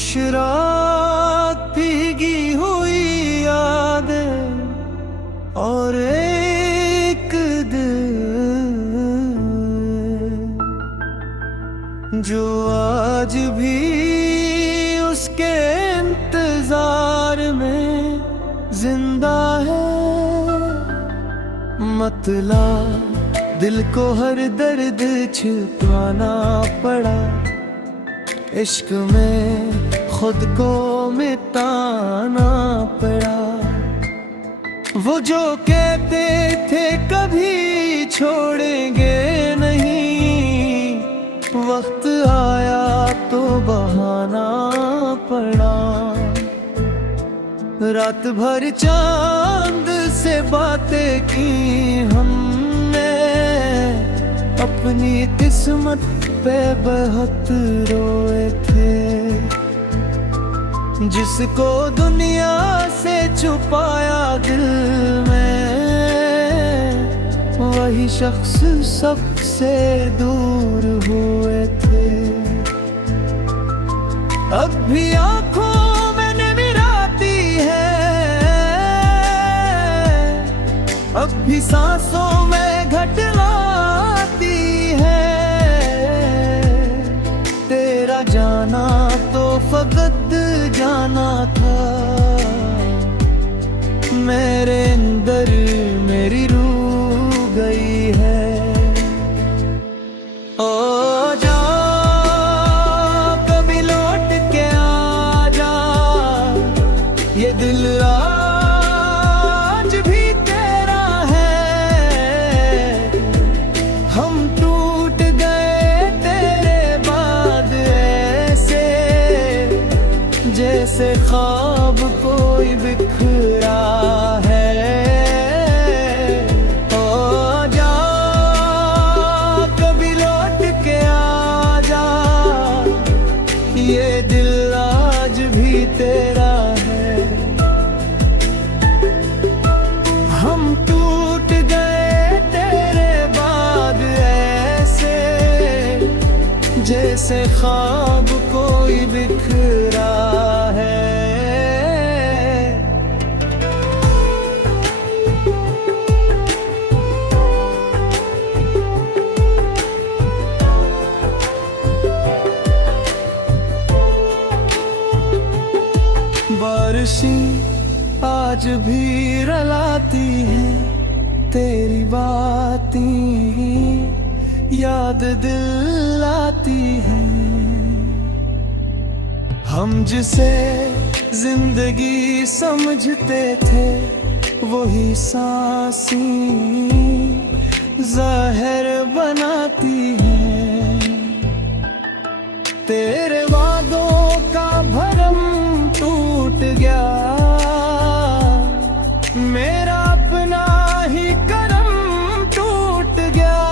खामोश रात, भीगी हुई यादें और एक दिल जो आज भी उसके इंतजार में जिंदा है। मतला दिल को हर दर्द छिपाना पड़ा, इश्क में खुद को मिटाना पड़ा। वो जो कहते थे कभी छोड़ेंगे नहीं, वक्त आया तो बहाना पड़ा। रात भर चांद से बातें की हमने, अपनी किस्मत पे बहुत रोए थे। जिसको दुनिया से छुपाया दिल में, वही शख्स सबसे दूर हुए थे। अब भी आंखों में नमी आती है, अब भी सांसों में घटन आती है। तेरा जाना तो फकत जाना था, मेरे अंदर मेरी रूह गई है। ओ जा कभी लौट के आ जा, ये दिल आज भी तेरा है। हम टूट गए तेरे बाद ऐसे, जैसे ख्वाब कोई बिखरा है। ओ जा कभी लौट के आ जा, ये दिल आज भी तेरा है। हम टूट गए तेरे बाद ऐसे, जैसे ख्वाब कोई बिखरा है। बारिशें आज भी रलाती है तेरी बातें, याद दिल आती है। हम जिसे जिंदगी समझते थे, वही सांसें ज़ाहिर बनाती हैं। तेरे वादों का भरम टूट गया, मेरा अपना ही करम टूट गया।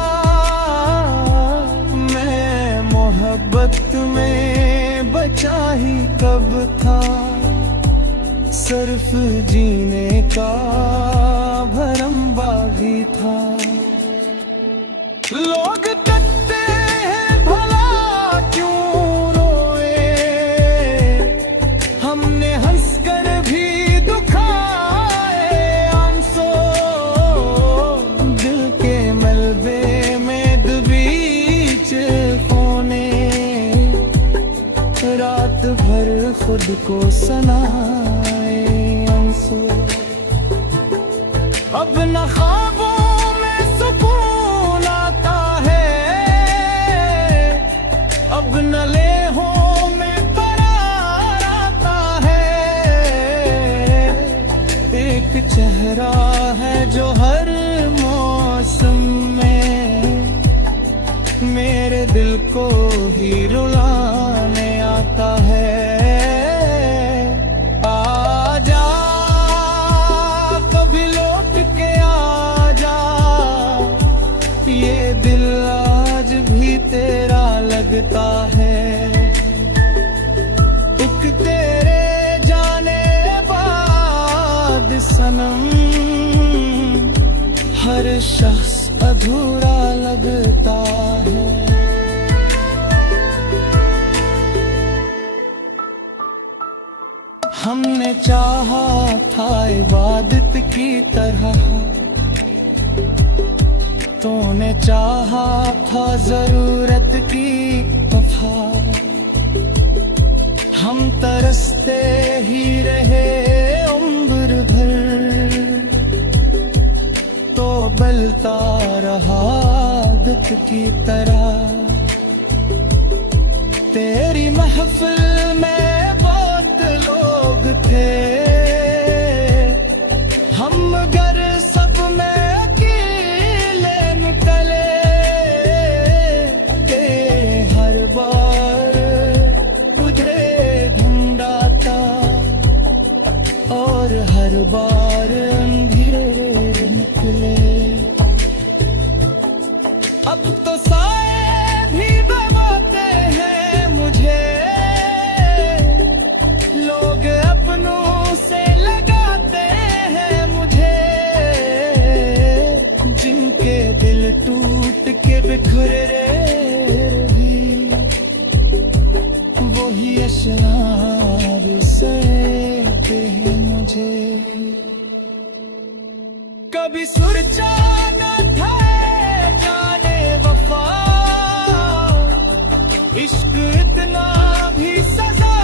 मैं मोहब्बत में बचा ही कब था, सिर्फ जीने का भरम बागी था। लोग कहते हैं भला क्यों रोए, हमने हंसकर भी दुखाए आंसू। दिल के मलबे में दबीच खोने, रात भर खुद को सनाए आंसू। अब न ख्वाबों में सुकून आता है, अब न लेहों में करार आता है। एक चेहरा है जो हर मौसम में मेरे दिल को ही रुलाने आता है। आजा कभी लौट के आजा, ये दिल आज भी तेरा लगता है। एक तेरे जाने बाद सनम, हर शख्स अधूरा लगता है। हमने चाहा था इबादत की तरह, तूने चाहा था जरूरत की वफा। हम तरसते ही रहे उम्र भर, तो बलता रहा आदत की तरह। तेरी महफिल में बहुत लोग थे, हम मगर सब में अकेले निकले। ते हर बार तुझे ढूंढाता और हर बार अंधेरे निकले। अब तो साए भी दबाते हैं मुझे, लोग अपनों से लगाते हैं मुझे। जिनके दिल टूट के बिखरे भी, वही अशरार सहते हैं मुझे। कभी सोचा न था जाने वफा, इश्क इतना भी सजा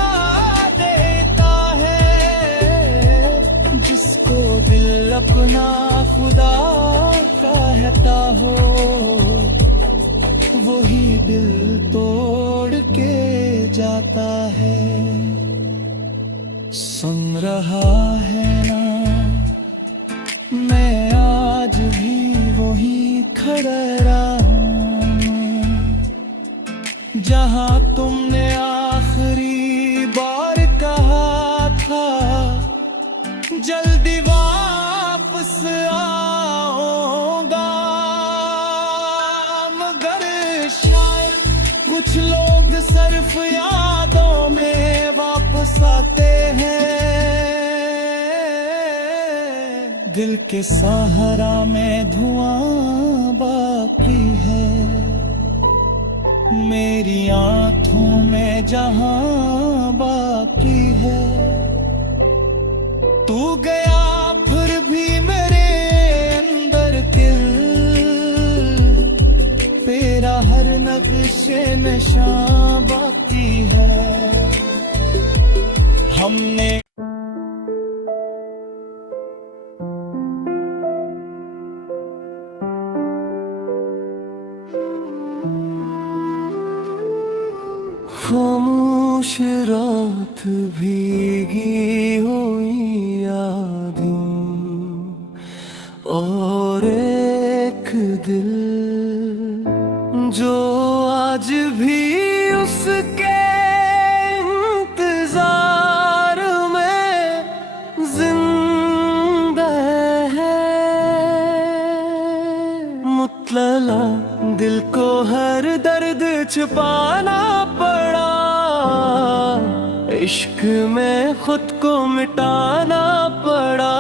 देता है। जिसको दिल अपना खुदा कहता हो, वही दिल तोड़ के जाता है। सुन रहा है ना मैं आज भी वही खड़ा हूँ, जहाँ तुमने आखिरी बार कहा था जल्दी वापस आऊंगा। मगर शायद कुछ लोग सिर्फ यादों में वापस आते हैं। दिल के सहारा में धुआं बाकी है, मेरी आंखों में जहां बाकी है। तू गया फिर भी मेरे अंदर दिल, तेरा हर नक्शे निशान बाकी है। हमने खामोश रात भीगी हुई यादें, और एक दिल जो आज भी उसके इंतजार में जिंदा है। मुतला दिल को हर दर्द छुपाना पड़ा, इश्क में खुद को मिटाना पड़ा।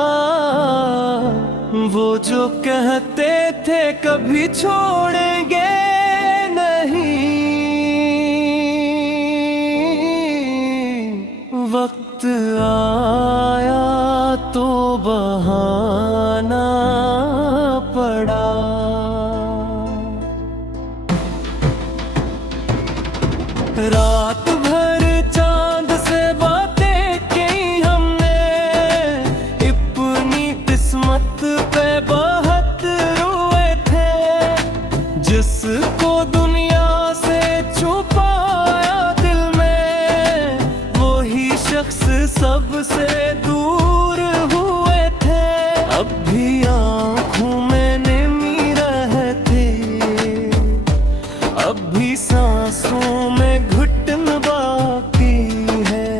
वो जो कहते थे कभी छोड़ेंगे नहीं, वक्त आया तो बहाना पड़ा। रात भर चांद से बातें की हमने, अपनी किस्मत पे बहुत रोए थे। जिसको दुनिया से छुपाया दिल में, वही शख्स सबसे दूर हुए थे। अब भी आँखों में नमी रहती, अब भी सांसों में घुटन बाकी है।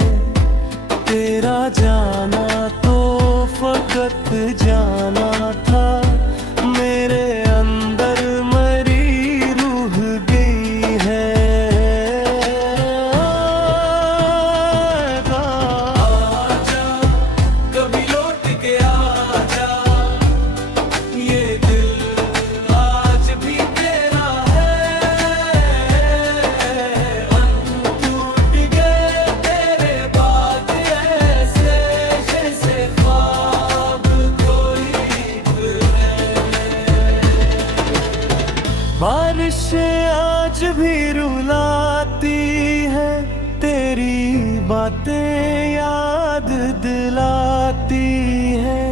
तेरा जाना तो फकत जाना था, मेरे अंदर मरी रूह गई है। आजा कभी लौट के आजा, ये दिल आज भी तेरा है। टूट गए तेरे बाद ऐसे ख्वाहिशें आज भी रुलाती है, तेरी बातें याद दिलाती है।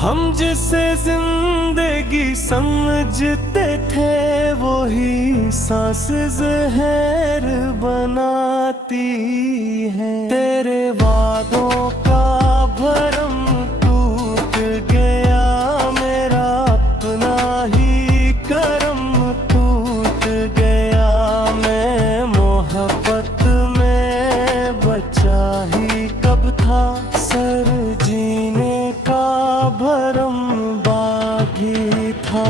हम जिसे जिंदगी समझते थे, वही सांस जहर बनाती है। तेरे वादों का भरम टूट गया, मेरा अपना ही करम टूट गया। मैं मोहब्बत में बचा ही कब था, सर जीने का भरम बागी था।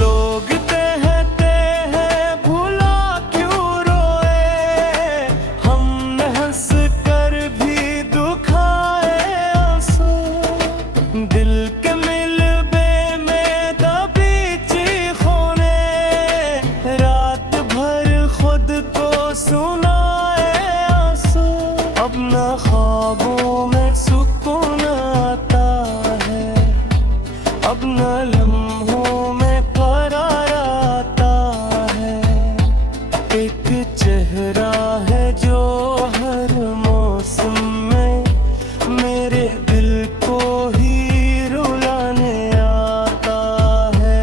लोग कहते हैं भुला क्यों रोए, हमने हंस कर भी दुखाए आंसू। दिल के मिलबे में दबी चीखों ने, रात भर खुद को सुनाए आंसू। अब न ख्वाबों में सुकून आता है, अब न लम्हों में करार आता है। एक चेहरा है जो हर मौसम में मेरे दिल को ही रुलाने आता है।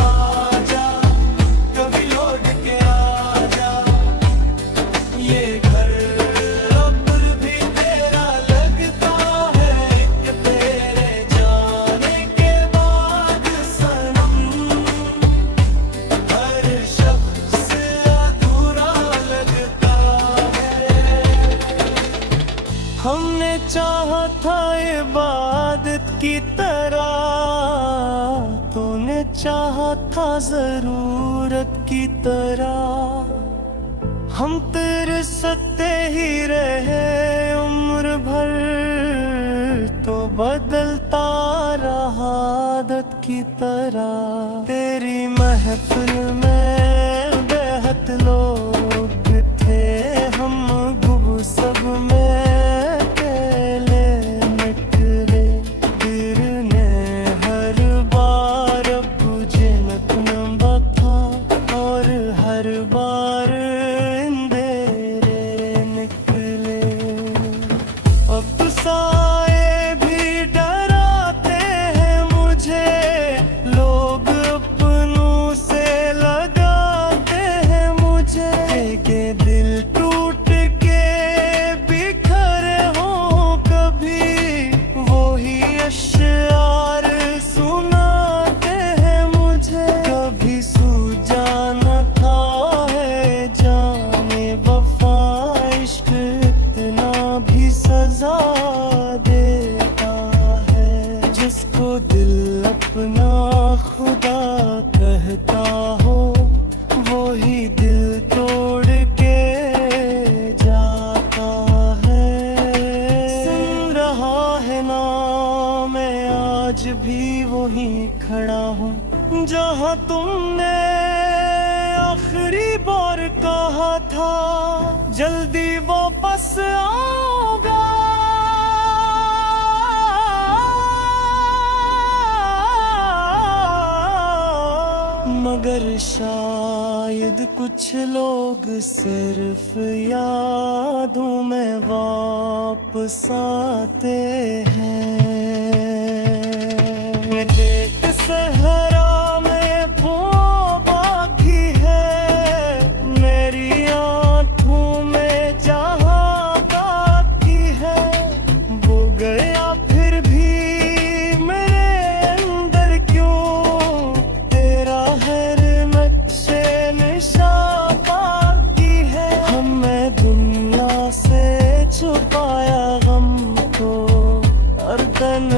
आजा कभी लौट के आजा, ये घर अब भी तेरा लगता है कि तेरे जाने के बाद सनम, हर शख्स अधूरा लगता है। हमने चाहा था इबादत की तरह, तूने चाहा था जरूरत की तरह। हम तेरे सत्ते ही रहे उम्र भर, तो बदलता रहा आदत की तरह। तेरी महफिल में बेहद लोग थे, हम गुब सब में अकेले निकले। दिल ने हर बार अब जिनक न बता, और हर बार अंधेरे निकले। अब तो साए भी डराते हैं मुझे, लोग अपनों से लगाते हैं मुझे। के दिल टूट के बिखरे हों कभी, वही अश्यार सुनाते हैं मुझे। कभी सूझा न था है जाने वफा, इश्क इतना भी सजा देता है। जिसको दिल अपना खुदा कहता हो, वही दिल तोड़ के जाता है। सुन रहा है ना, मैं आज भी वहीं खड़ा हूँ, जहाँ तुमने आखिरी बार कहा था जल्दी वापस आऊंगा। मगर शायद कुछ लोग सिर्फ यादों में वापस आते हैं। देख सहरा में पुआं भी है, मेरी आँखों में जहाँ बाकी है। वो गया फिर भी मेरे अंदर क्यों, तेरा हर नक्शे निशान बाकी है। हमें दुनिया से छुपाया गम को, और तन